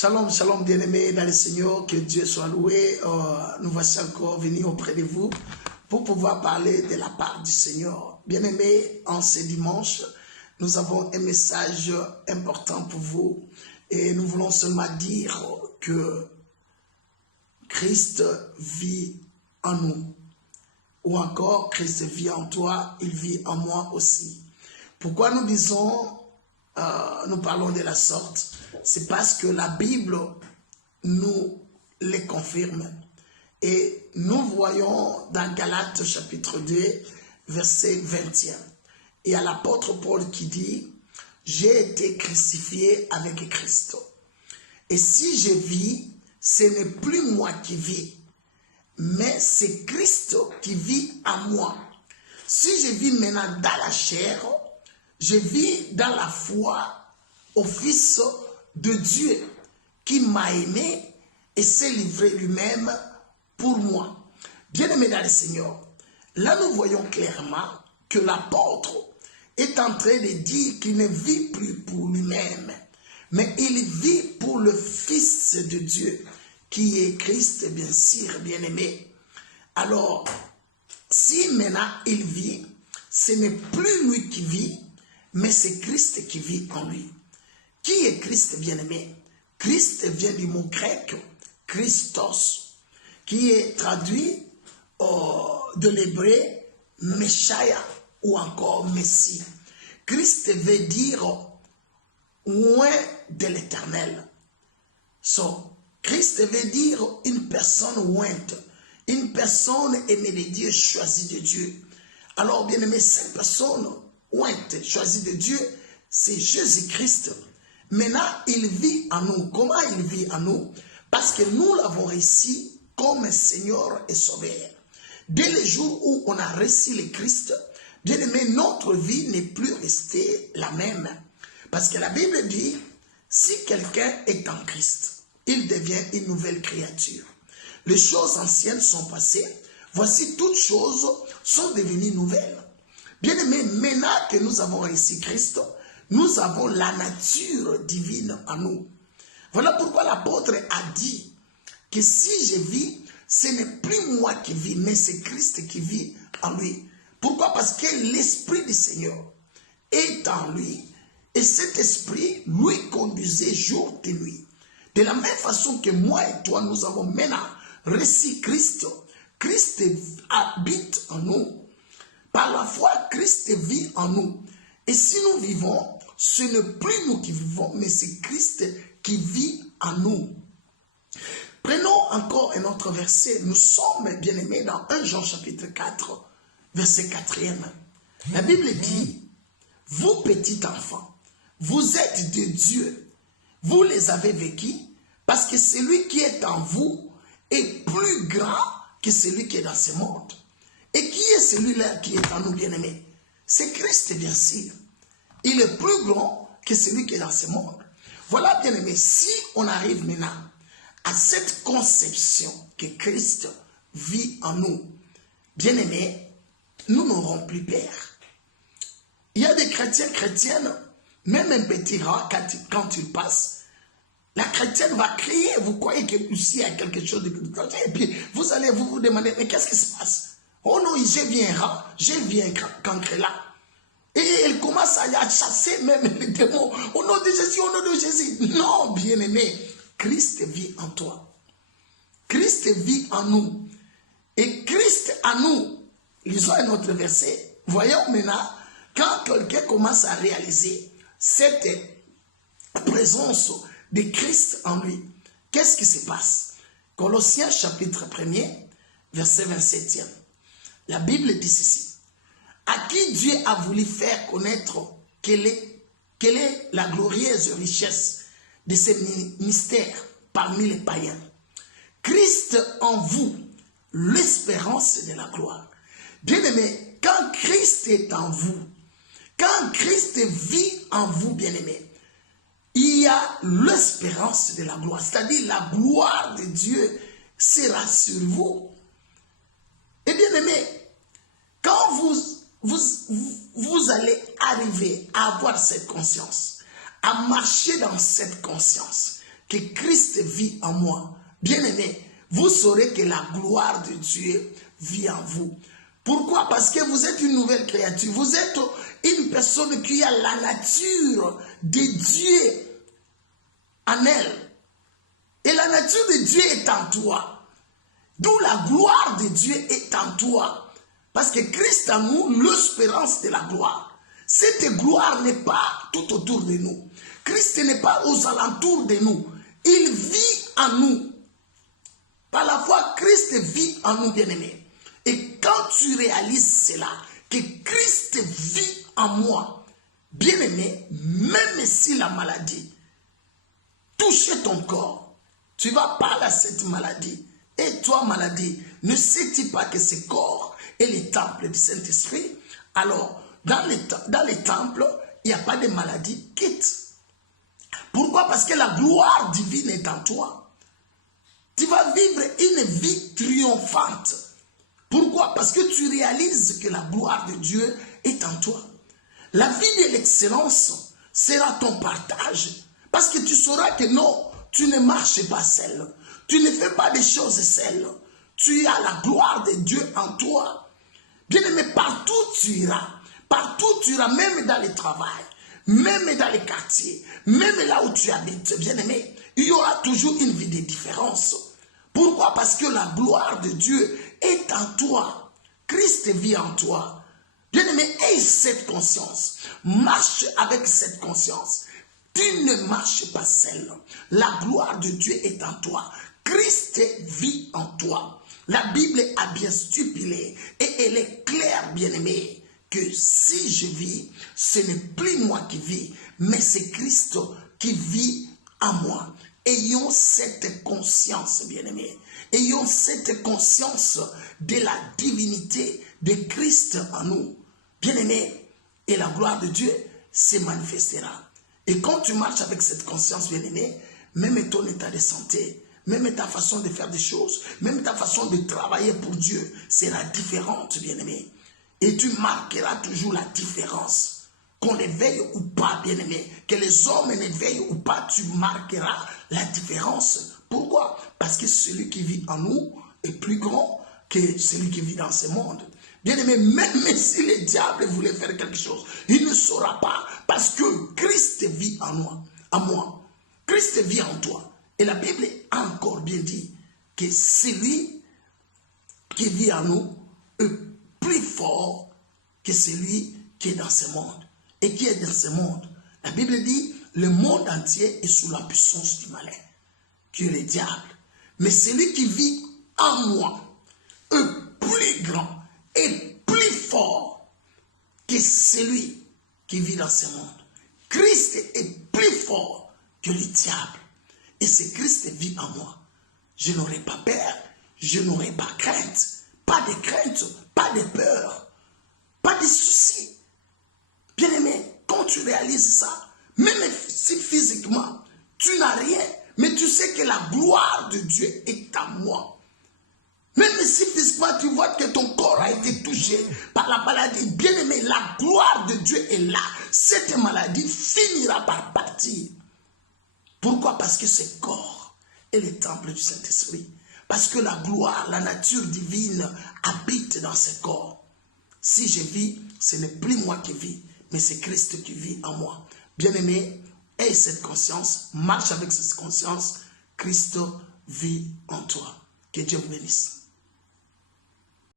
Shalom, shalom bien-aimés dans le Seigneur, que Dieu soit loué. Nous voici encore venus auprès de vous pour pouvoir parler de la part du Seigneur. Bien-aimés, en ce dimanche, nous avons un message important pour vous et nous voulons seulement dire que Christ vit en nous. Ou encore, Christ vit en toi, il vit en moi aussi. Pourquoi nous disons, nous parlons de la sorte? C'est parce que la Bible nous les confirme. Et nous voyons dans Galates chapitre 2, verset 21. Il y a l'apôtre Paul qui dit, « J'ai été crucifié avec Christ. Et si je vis, ce n'est plus moi qui vis, mais c'est Christ qui vit en moi. Si je vis maintenant dans la chair, je vis dans la foi au Fils de Dieu qui m'a aimé et s'est livré lui-même pour moi. » Bien-aimés dans le Seigneur, là nous voyons clairement que l'apôtre est en train de dire qu'il ne vit plus pour lui-même, mais il vit pour le Fils de Dieu, qui est Christ, bien sûr, bien-aimé. Alors, si maintenant il vit, ce n'est plus lui qui vit, mais c'est Christ qui vit en lui. Qui est Christ, bien-aimé? Christ vient du mot grec Christos, qui est traduit de l'hébreu Meshaya ou encore Messie. Christ veut dire loin de l'éternel. Christ veut dire une personne ointe, une personne aimée de Dieu, choisie de Dieu. Alors, bien-aimé, cette personne ointe, choisie de Dieu, c'est Jésus-Christ. Maintenant, il vit en nous. Comment il vit en nous? Parce que nous l'avons reçu comme Seigneur et Sauveur. Dès le jour où on a reçu le Christ, bien aimé, notre vie n'est plus restée la même. Parce que la Bible dit, si quelqu'un est en Christ, il devient une nouvelle créature. Les choses anciennes sont passées, voici toutes choses sont devenues nouvelles. Bien aimé, maintenant que nous avons reçu Christ, nous avons la nature divine en nous. Voilà pourquoi l'apôtre a dit que si je vis, ce n'est plus moi qui vis, mais c'est Christ qui vit en lui. Pourquoi? Parce que l'Esprit du Seigneur est en lui et cet Esprit lui conduisait jour et nuit. De la même façon que moi et toi, nous avons maintenant reçu Christ. Christ habite en nous. Par la foi, Christ vit en nous. Et si nous vivons, ce n'est plus nous qui vivons, mais c'est Christ qui vit en nous. Prenons encore un autre verset. Nous sommes, bien-aimés, dans 1 Jean chapitre 4, verset 4e. La Bible dit, « Vous, petits enfants, vous êtes de Dieu. Vous les avez vécus, parce que celui qui est en vous est plus grand que celui qui est dans ce monde. » Et qui est celui-là qui est en nous, bien-aimés? C'est Christ, bien sûr. Il est plus grand que celui qui est dans ce monde. Voilà, bien aimé, si on arrive maintenant à cette conception que Christ vit en nous, bien aimé, nous n'aurons plus peur. Il y a des chrétiens, chrétiennes, même un petit rat, quand il passe, la chrétienne va crier, vous croyez qu'il y a quelque chose de plus grand, et puis vous allez vous demander, mais qu'est-ce qui se passe? Oh non, je viens rat, je viens cancre-là. Et elle commence à chasser même les démons. Au nom de Jésus, au nom de Jésus. Non, bien-aimé, Christ vit en toi. Christ vit en nous. Et Christ en nous, lisons un autre verset. Voyons maintenant, quand quelqu'un commence à réaliser cette présence de Christ en lui, qu'est-ce qui se passe? Colossiens chapitre 1er, verset 27e. La Bible dit ceci. À qui Dieu a voulu faire connaître quelle est la glorieuse richesse de ces mystères parmi les païens. Christ en vous, l'espérance de la gloire. Bien-aimé, quand Christ est en vous, quand Christ vit en vous, bien-aimé, il y a l'espérance de la gloire, c'est-à-dire la gloire de Dieu sera sur vous. Et bien-aimé, quand vous allez arriver à avoir cette conscience, à marcher dans cette conscience, que Christ vit en moi, bien-aimé, vous saurez que la gloire de Dieu vit en vous. Pourquoi? Parce que vous êtes une nouvelle créature. Vous êtes une personne qui a la nature de Dieu en elle. Et la nature de Dieu est en toi. D'où la gloire de Dieu est en toi. Parce que Christ en nous, l'espérance de la gloire. Cette gloire n'est pas tout autour de nous. Christ n'est pas aux alentours de nous. Il vit en nous. Par la foi, Christ vit en nous, bien-aimés. Et quand tu réalises cela, que Christ vit en moi, bien-aimé, même si la maladie touche ton corps, tu vas parler à cette maladie. Et toi, maladie, ne sais-tu pas que ce corps est le temple du Saint-Esprit? Alors, dans les temples, il n'y a pas de maladie, quitte. Pourquoi? Parce que la gloire divine est en toi. Tu vas vivre une vie triomphante. Pourquoi? Parce que tu réalises que la gloire de Dieu est en toi. La vie de l'excellence sera ton partage. Parce que tu sauras que non, tu ne marches pas seul. Tu ne fais pas des choses seul. Tu as la gloire de Dieu en toi. Bien-aimé, partout tu iras. Partout tu iras, même dans le travail, même dans les quartiers, même là où tu habites, bien-aimé, il y aura toujours une vie de différence. Pourquoi? Parce que la gloire de Dieu est en toi. Christ vit en toi. Bien-aimé, aie cette conscience. Marche avec cette conscience. Tu ne marches pas seul. La gloire de Dieu est en toi. Christ vit en toi. La Bible a bien stipulé et elle est claire, bien-aimé, que si je vis, ce n'est plus moi qui vis, mais c'est Christ qui vit en moi. Ayons cette conscience, bien-aimés. Ayons cette conscience de la divinité de Christ en nous. Bien-aimés, et la gloire de Dieu se manifestera. Et quand tu marches avec cette conscience, bien-aimé, même ton état de santé, même ta façon de faire des choses, même ta façon de travailler pour Dieu sera différente, bien-aimé. Et tu marqueras toujours la différence. Qu'on les veille ou pas, bien-aimé, que les hommes les veillent ou pas, tu marqueras la différence. Pourquoi? Parce que celui qui vit en nous est plus grand que celui qui vit dans ce monde. Bien-aimé, même si le diable voulait faire quelque chose, il ne saura pas, parce que Christ vit en moi. Christ vit en toi. Et la Bible a encore bien dit que celui qui vit en nous est plus fort que celui qui est dans ce monde. Et qui est dans ce monde. La Bible dit, le monde entier est sous la puissance du malin, qui est le diable. Mais celui qui vit en moi est plus grand et plus fort que celui qui vit dans ce monde. Christ est plus fort que le diable. Et si Christ vit en moi, je n'aurai pas peur, je n'aurai pas crainte, pas de crainte, pas de peur, pas de soucis. Bien-aimé, quand tu réalises ça, même si physiquement, tu n'as rien, mais tu sais que la gloire de Dieu est en moi. Même si physiquement, tu vois que ton corps a été touché par la maladie, bien-aimé, la gloire de Dieu est là. Cette maladie finira par partir. Pourquoi? Parce que ce corps est le temple du Saint-Esprit. Parce que la gloire, la nature divine habite dans ce corps. Si je vis, ce n'est plus moi qui vis, mais c'est Christ qui vit en moi. Bien-aimé, aie cette conscience, marche avec cette conscience, Christ vit en toi. Que Dieu vous bénisse.